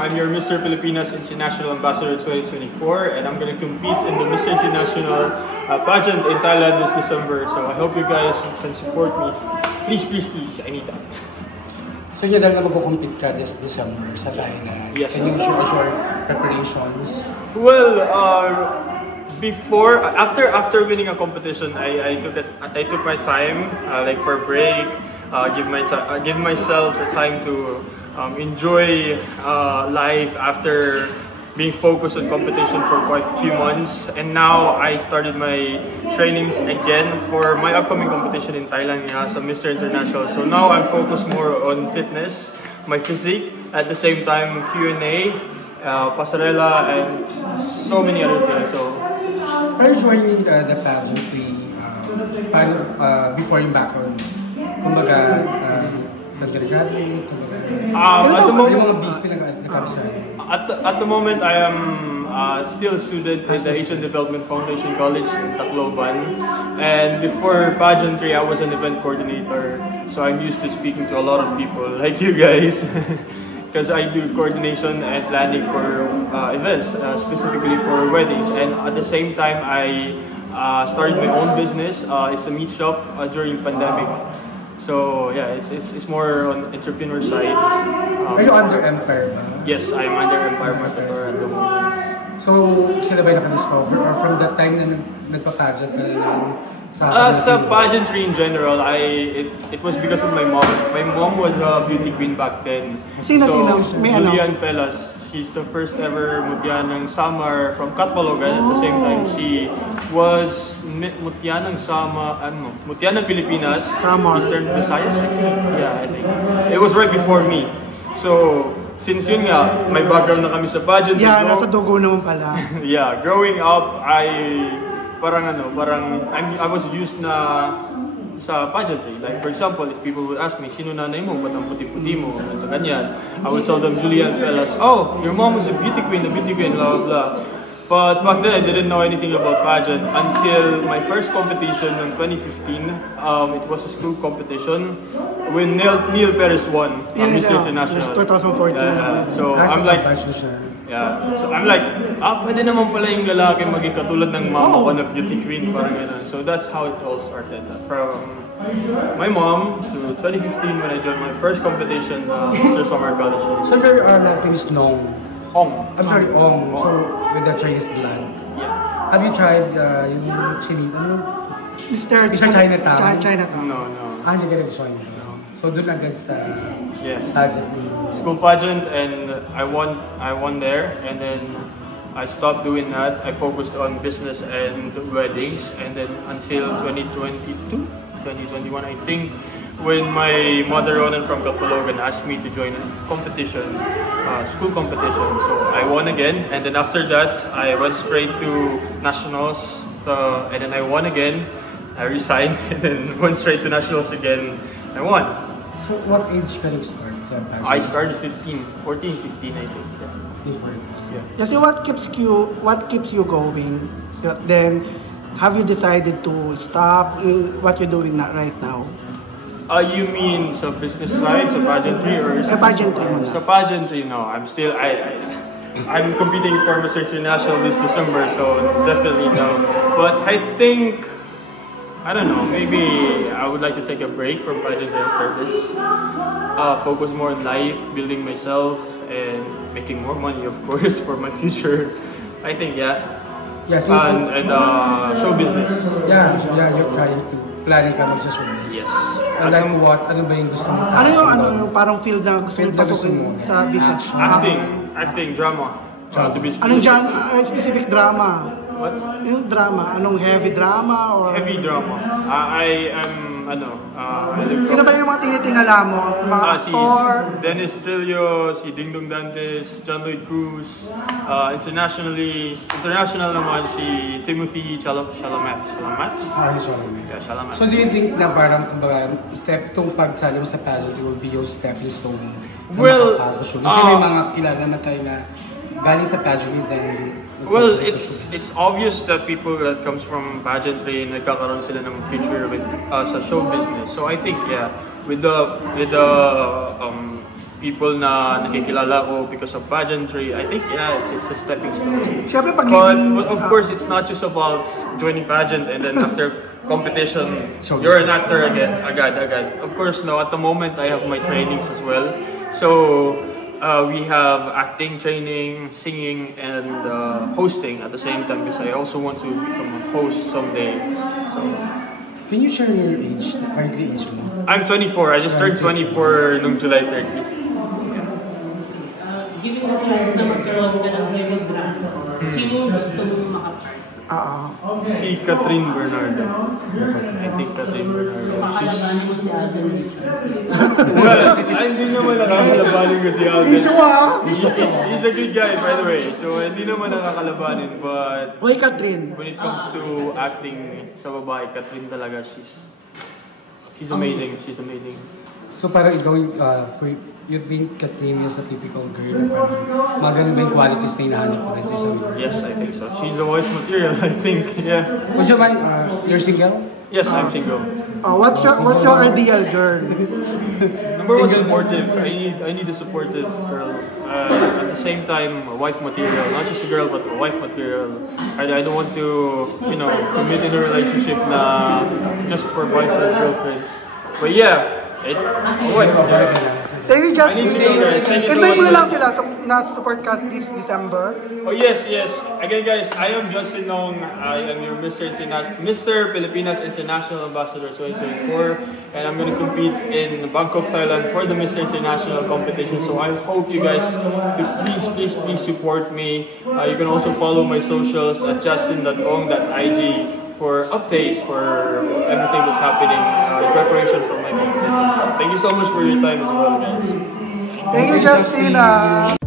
I'm your Mr. Pilipinas International Ambassador 2024, and I'm going to compete in the Mr. International pageant in Thailand this December. So I hope you guys can support me. Please, please, please. I need that. So yun na magko-compete ka this December sa Thailand. Yes. Can you share us your preparations? Well, after winning a competition, I took my time, like for a break, give myself the time to enjoy life after being focused on competition for quite a few months. And now I started my trainings again for my upcoming competition in Thailand, so Mr. International. So now I'm focused more on fitness, my physique, at the same time Q&A, pasarela, and so many other things. So, are you joining the pageantry before yung background? Kumbaga, saan ka nag-graduate? At the moment, I am still a student at the Asian Development Foundation College in Tacloban. And before pageantry, I was an event coordinator. So I'm used to speaking to a lot of people like you guys. Because I do coordination and planning for events, specifically for weddings. And at the same time, I started my own business. It's a meat shop during pandemic. So yeah, it's more on entrepreneur side. Are you under Empire ba? Yes, I'm under Empire Marketer at the moment. So, sila ba yung naka-discover? Or from that time na nagpa-pageant ka na sa pageantry in general, it was because of my mom. My mom was a beauty queen back then. Sino? Julian Pelas. She's the first ever mutya ng Samar from Catbalogan. At the same time, she was mutya ng mutya ng Pilipinas, Eastern Visayas. Yeah, I think. It was right before me. So, since yun nga, may background na kami sa pageantry. Yeah, nasa dugo naman pala. Yeah, growing up, I was used na sa pageantry. Like for example, if people would ask me, sino nanay mo? Ba't ang puti-puti mo? Ito ganyan. I would tell them, Julian Pelas, oh, your mom was a beauty queen, blah, blah, blah. But back then, I didn't know anything about pageant until my first competition in 2015. It was a school competition when Neil Perez won Mr. International. 2014. So I'm like, pwede naman pala yung lalaki maging katulad ng mama ko na beauty queen, parang gano'n. So that's how it all started. From my mom to 2015 when I joined my first competition, Mr. Summer College. So your last name is Nong? Ong. I'm sorry, Ong. So with the Chinese blood. Yeah. Have you tried yung chili? Mr. Chinatown? Chinatown. No. Hindi ka nag-join. So doon agad sa pageant. School pageant, and I won there, and then I stopped doing that. I focused on business and weddings, and then until 2021 I think, when my mother Ronan from Kapalogan asked me to join a competition, school competition. So I won again, and then after that I went straight to nationals, and then I won again. I resigned and then went straight to nationals again. I won. So what age ka nag-start sa pageant? I started 14, 15 I think. Yeah. Kasi what keeps you going? Then have you decided to stop what you're doing right now? You mean sa business side, sa pageantry, or sa pageantry? Sa pageantry, no. I'm still I'm competing for Mr. International this December, so definitely no. But I think, I don't know, maybe I would like to take a break from pageantry after this. Focus more on life, building myself, and making more money, of course, for my future. I think, yeah. So and show business. Yeah, you're trying to planning ka mag-show business. Yes. And like what? Ano ba yung gusto mo? Ano yung parang field na gusto mo pasukin sa business? Acting, drama. To be specific. Anong specific drama? What? Yung drama, anong heavy drama or heavy drama? I am sino ba yung mga tinitingala mo? Mga actor? Si Dennis Trillo, si Dingdong Dantes, John Lloyd Cruz. International naman si Timothy Chalamet. Chalamet. Yeah, Chalamet. So do you think na parang itong pagsali mo sa pageant will be your stepping stone? Well, kasi may mga kilala na tayo na galing sa pageant then. Well, it's obvious that people that comes from pageantry nagkakaroon sila ng future with sa show business. So I think, yeah, with the people na nakikilala ko because of pageantry. I think it's a stepping stone. Siyempre pag But of course, it's not just about joining pageant and then after competition, you're an actor again, agad. Of course, no, at the moment I have my trainings as well. So we have acting training, singing, and hosting at the same time because I also want to become a host someday. So. Can you share your age, currently age mo? I'm 24. I just turned 24 nung July 30. Given the chance na magkaroon ka ng favorite brand, sino gusto mong makapart? Si Catherine Bernardo. I think Catherine Bernardo. Makalabanin mo si Alden dito. Well, hindi naman nakakalabanin ko si Alden. He's a good guy, by the way. So, hindi naman nakakalabanin. But Hoy, Catherine. when it comes to acting sa babae, Catherine talaga, she's amazing. She's amazing. So parang ikaw, you think Catherine is a typical girl? Parang maganda yung qualities na hinahanap ko rin sa isang girl? Yes, I think so. She's the wife material, I think. Yeah. Would you mind, you're single? Yes, I'm single. What's your ideal girl? Number one, supportive. I need a supportive girl. At the same time, a wife material. Not just a girl, but a wife material. I don't want to, commit in a relationship na just for boyfriend, girlfriend. But yeah, it's a wife material. Can you just I need to go, guys. Thank you so invite mo na much. lang sila na support ka this December? Oh yes. Again, guys, I am Justin Nong. I am your Mr. Filipinas International Ambassador 2024, and I'm going to compete in Bangkok, Thailand for the Mr. International competition. So I hope you guys to please support me. You can also follow my socials at justin.ong.ig for updates for everything that's happening in preparation for my competition. So thank you so much for your time as well, guys. Thank you, Justin.